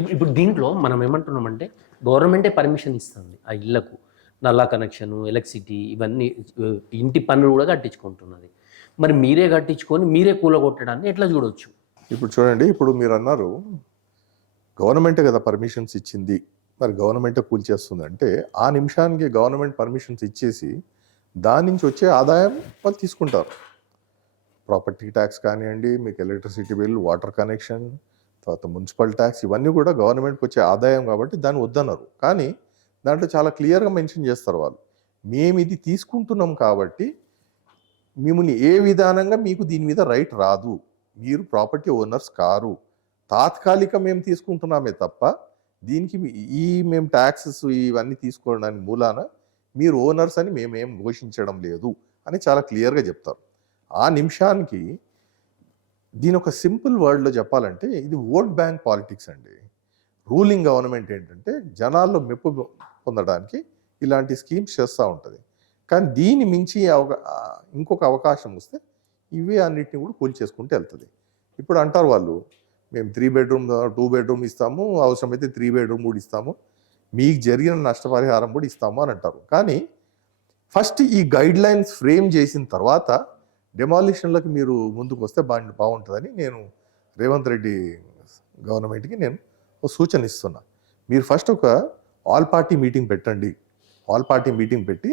ఇప్పుడు దీంట్లో మనం ఏమంటున్నామంటే గవర్నమెంటే పర్మిషన్ ఇస్తుంది ఆ ఇళ్లకు. నల్లా కనెక్షను, ఎలక్ట్రిసిటీ ఇవన్నీ ఇంటి పన్నులు కూడా కట్టించుకుంటున్నది. మరి మీరే కట్టించుకొని మీరే కూలగొట్టడాన్ని ఎట్లా చూడొచ్చు? ఇప్పుడు చూడండి, ఇప్పుడు మీరు అన్నారు గవర్నమెంటే కదా పర్మిషన్స్ ఇచ్చింది, మరి గవర్నమెంటే కూల్చేస్తుంది అంటే, ఆ నిమిషానికి గవర్నమెంట్ పర్మిషన్స్ ఇచ్చేసి దాని నుంచి వచ్చే ఆదాయం వాళ్ళు తీసుకుంటారు. ప్రాపర్టీ ట్యాక్స్ కానివ్వండి, మీకు ఎలక్ట్రిసిటీ బిల్, వాటర్ కనెక్షన్, తర్వాత మున్సిపల్ ట్యాక్స్, ఇవన్నీ కూడా గవర్నమెంట్కి వచ్చే ఆదాయం కాబట్టి దాన్ని వద్దన్నారు. కానీ దాంట్లో చాలా క్లియర్గా మెన్షన్ చేస్తారు వాళ్ళు, మేము ఇది తీసుకుంటున్నాం కాబట్టి మిమ్మల్ని ఏ విధానంగా మీకు దీని మీద రైట్ రాదు, మీరు ప్రాపర్టీ ఓనర్స్ కారు, తాత్కాలిక మేము తీసుకుంటున్నామే తప్ప దీనికి మేము ట్యాక్సెస్ ఇవన్నీ తీసుకోవడానికి మూలాన మీరు ఓనర్స్ అని మేమేం ఘోషించడం లేదు అని చాలా క్లియర్గా చెప్తారు. ఆ నిమిషానికి దీని ఒక సింపుల్ వర్డ్లో చెప్పాలంటే ఇది ఓట్ బ్యాంక్ పాలిటిక్స్ అండి. రూలింగ్ గవర్నమెంట్ ఏంటంటే జనాల్లో మెప్పు పొందడానికి ఇలాంటి స్కీమ్స్ చేస్తూ ఉంటుంది. కానీ దీన్ని మించి ఇంకొక అవకాశం వస్తే ఇవే అన్నిటిని కూడా కూల్చేసుకుంటూ వెళ్తుంది. ఇప్పుడు అంటారు వాళ్ళు, మేము 3 బెడ్రూమ్ 2 బెడ్రూమ్ ఇస్తాము, అవసరమైతే 3 బెడ్రూమ్ కూడా ఇస్తాము, మీకు జరిగిన నష్టపరిహారం కూడా ఇస్తాము అని అంటారు. కానీ ఫస్ట్ ఈ గైడ్ లైన్స్ ఫ్రేమ్ చేసిన తర్వాత డెమాలిషన్లకు మీరు ముందుకు వస్తే బాగుంటుందని నేను రేవంత్ రెడ్డి గవర్నమెంట్కి నేను ఒక సూచన ఇస్తున్నా. మీరు ఫస్ట్ ఒక ఆల్ పార్టీ మీటింగ్ పెట్టండి, ఆల్ పార్టీ మీటింగ్ పెట్టి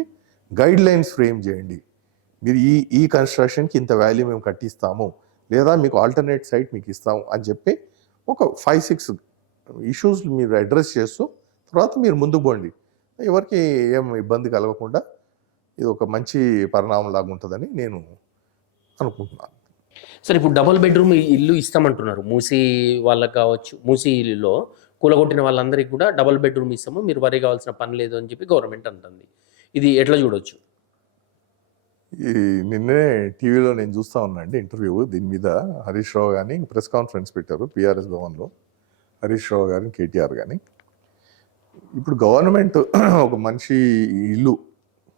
గైడ్ లైన్స్ ఫ్రేమ్ చేయండి. మీరు ఈ కన్స్ట్రక్షన్కి ఇంత వాల్యూ మేము కట్టిస్తాము, లేదా మీకు ఆల్టర్నేట్ సైట్ మీకు ఇస్తాము అని చెప్పి ఒక 5-6 ఇష్యూస్ మీరు అడ్రస్ చేస్తూ తర్వాత మీరు ముందుకు పోండి. ఎవరికి ఏం ఇబ్బంది కలగకుండా ఇది ఒక మంచి పరిణామం లాగా ఉంటుందని నేను అనుకుంటున్నాను. సరే, ఇప్పుడు డబుల్ బెడ్రూమ్ ఇల్లు ఇస్తామంటున్నారు మూసీ వాళ్ళకి కావచ్చు, మూసీ ఇల్లులో కూలగొట్టిన వాళ్ళందరికీ కూడా డబుల్ బెడ్రూమ్ ఇస్తాము, మీరు వరి కావాల్సిన పని లేదు అని చెప్పి గవర్నమెంట్ అంటుంది. ఇది ఎట్లా చూడొచ్చు? ఈ నిన్నే టీవీలో నేను చూస్తూ ఉన్నా అండి ఇంటర్వ్యూ, దీని మీద హరీష్ రావు కానీ ప్రెస్ కాన్ఫరెన్స్ పెట్టారు పిఆర్ఎస్ భవన్లో, హరీష్ రావు గారిని, కేటీఆర్ కానీ. ఇప్పుడు గవర్నమెంట్ ఒక మనిషి ఇల్లు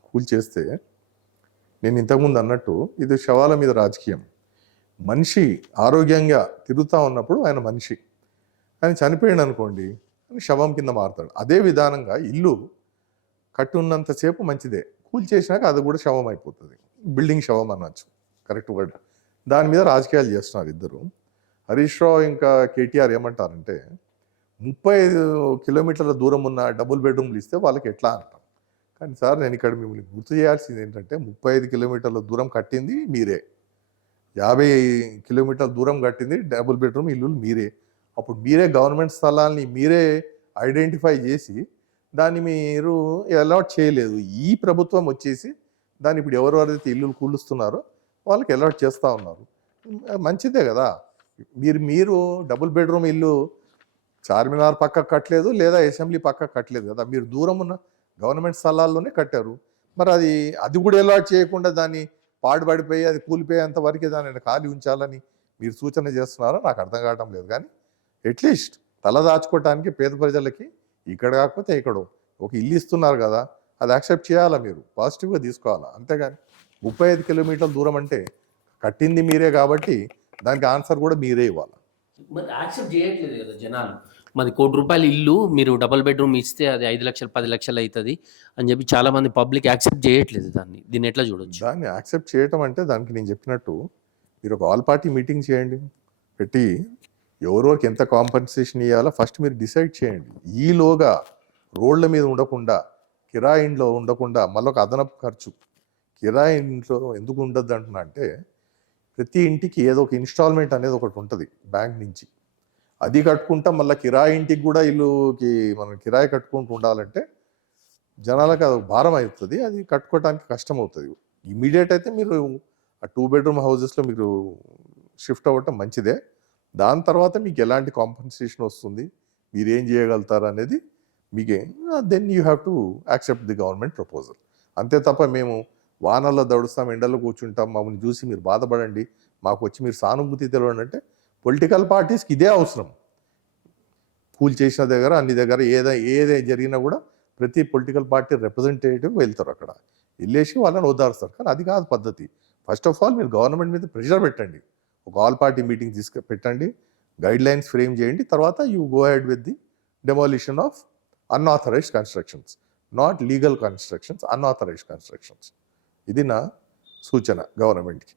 కూల్చేస్తే, నేను ఇంతకుముందు అన్నట్టు ఇది శవాల మీద రాజకీయం. మనిషి ఆరోగ్యంగా తిరుగుతూ ఉన్నప్పుడు ఆయన మనిషి, ఆయన చనిపోయాడు అనుకోండి శవం కింద మారుతాడు. అదే విధానంగా ఇల్లు కట్టి ఉన్నంతసేపు మంచిదే, కూల్చేసినాక అది కూడా శవం అయిపోతుంది, బిల్డింగ్ శవం అనొచ్చు, కరెక్ట్ వర్డ్. దాని మీద రాజకీయాలు చేస్తున్నారు ఇద్దరు. హరీష్ రావు ఇంకా కేటీఆర్ ఏమంటారంటే 35 కిలోమీటర్ల దూరం ఉన్న డబుల్ బెడ్రూమ్లు ఇస్తే వాళ్ళకి ఎట్లా అంటాం. కానీ సార్, నేను ఇక్కడ మిమ్మల్ని గుర్తు చేయాల్సింది ఏంటంటే 35 కిలోమీటర్ల దూరం కట్టింది మీరే, 50 కిలోమీటర్ల దూరం కట్టింది డబుల్ బెడ్రూమ్ ఇల్లులు మీరే. అప్పుడు మీరే గవర్నమెంట్ స్థలాల్ని మీరే ఐడెంటిఫై చేసి దాన్ని మీరు అలాట్ చేయలేదు. ఈ ప్రభుత్వం వచ్చేసి దాన్ని ఇప్పుడు ఎవరెవరైతే ఇల్లులు కూలుస్తున్నారో వాళ్ళకి అలాట్ చేస్తూ ఉన్నారు. మంచిదే కదా. మీరు డబుల్ బెడ్రూమ్ ఇల్లు చార్మినార్ పక్కకు కట్టలేదు, లేదా అసెంబ్లీ పక్కకు కట్టలేదు కదా, మీరు దూరం ఉన్న గవర్నమెంట్ స్థలాల్లోనే కట్టారు. మరి అది కూడా అలాట్ చేయకుండా దాన్ని పాడుపడిపోయి అది కూలిపోయేంత వరకే దాన్ని ఖాళీ ఉంచాలని మీరు సూచన చేస్తున్నారో నాకు అర్థం కావటం లేదు. కానీ అట్లీస్ట్ తల దాచుకోవటానికి పేద ప్రజలకి ఇక్కడ కాకపోతే ఇక్కడో ఒక ఇల్లు ఇస్తున్నారు కదా, అది యాక్సెప్ట్ చేయాలా, మీరు పాజిటివ్గా తీసుకోవాలా. అంతేగాని 35 కిలోమీటర్ల దూరం అంటే కట్టింది మీరే కాబట్టి దానికి ఆన్సర్ కూడా మీరే ఇవ్వాలి. మరి యాక్సెప్ట్ చేయట్లేదు కదా జనాలు. మాది ₹1,00,00,000 ఇల్లు, మీరు డబుల్ బెడ్రూమ్ ఇస్తే అది 5 లక్షలు 10 లక్షలు అవుతుంది అని చెప్పి చాలా మంది పబ్లిక్ యాక్సెప్ట్ చేయట్లేదు దీన్ని ఎట్లా చూడొచ్చు? దాన్ని యాక్సెప్ట్ చేయటం అంటే దానికి నేను చెప్పినట్టు మీరు ఒక ఆల్ పార్టీ మీటింగ్ చేయండి, పెట్టి ఎవరికి ఎంత కాంపన్సేషన్ ఇవ్వాలో ఫస్ట్ మీరు డిసైడ్ చేయండి. ఈలోగా రోడ్ల మీద ఉండకుండా, కిరాయి ఇంట్లో ఉండకుండా మళ్ళీ ఒక అదనపు ఖర్చు. కిరాయి ఇంట్లో ఎందుకు ఉండద్దు అంటున్నా అంటే, ప్రతి ఇంటికి ఏదో ఒక ఇన్స్టాల్మెంట్ అనేది ఒకటి ఉంటుంది బ్యాంక్ నుంచి, అది కట్టుకుంటా మళ్ళీ కిరాయి ఇంటికి కూడా ఇల్లుకి మనం కిరాయి కట్టుకుంటూ ఉండాలంటే జనాలకు అది భారం అవుతుంది, అది కట్టుకోవడానికి కష్టం అవుతుంది. ఇమీడియట్ అయితే మీరు ఆ 2 బెడ్రూమ్ హౌజెస్లో మీరు షిఫ్ట్ అవ్వటం మంచిదే. దాని తర్వాత మీకు ఎలాంటి కాంపన్సేషన్ వస్తుంది, మీరు ఏం చేయగలుగుతారు అనేది మీకే, then you have to accept the government proposal. అంతే తప్ప మేము వానల్లో దడుస్తాం, ఎండల్లో కూర్చుంటాం, మమ్మల్ని చూసి మీరు బాధపడండి, మాకు వచ్చి మీరు సానుభూతి తెలియండి అంటే పొలిటికల్ పార్టీస్కి ఇదే అవసరం. కూల్ చేసిన దగ్గర అన్ని దగ్గర ఏదే జరిగినా కూడా ప్రతి పొలిటికల్ పార్టీ రిప్రజెంటేటివ్ వెళ్తారు, అక్కడ వెళ్ళేసి వాళ్ళని ఓదారుస్తారు. కానీ అది కాదు పద్ధతి. ఫస్ట్ ఆఫ్ ఆల్ మీరు గవర్నమెంట్ మీద ప్రెషర్ పెట్టండి, ఒక ఆల్ పార్టీ మీటింగ్ పెట్టండి, గైడ్ లైన్స్ ఫ్రేమ్ చేయండి, తర్వాత you go ahead with the demolition of unauthorised constructions, not legal constructions, unauthorised constructions. ఇది నా సూచన గవర్నమెంట్కి.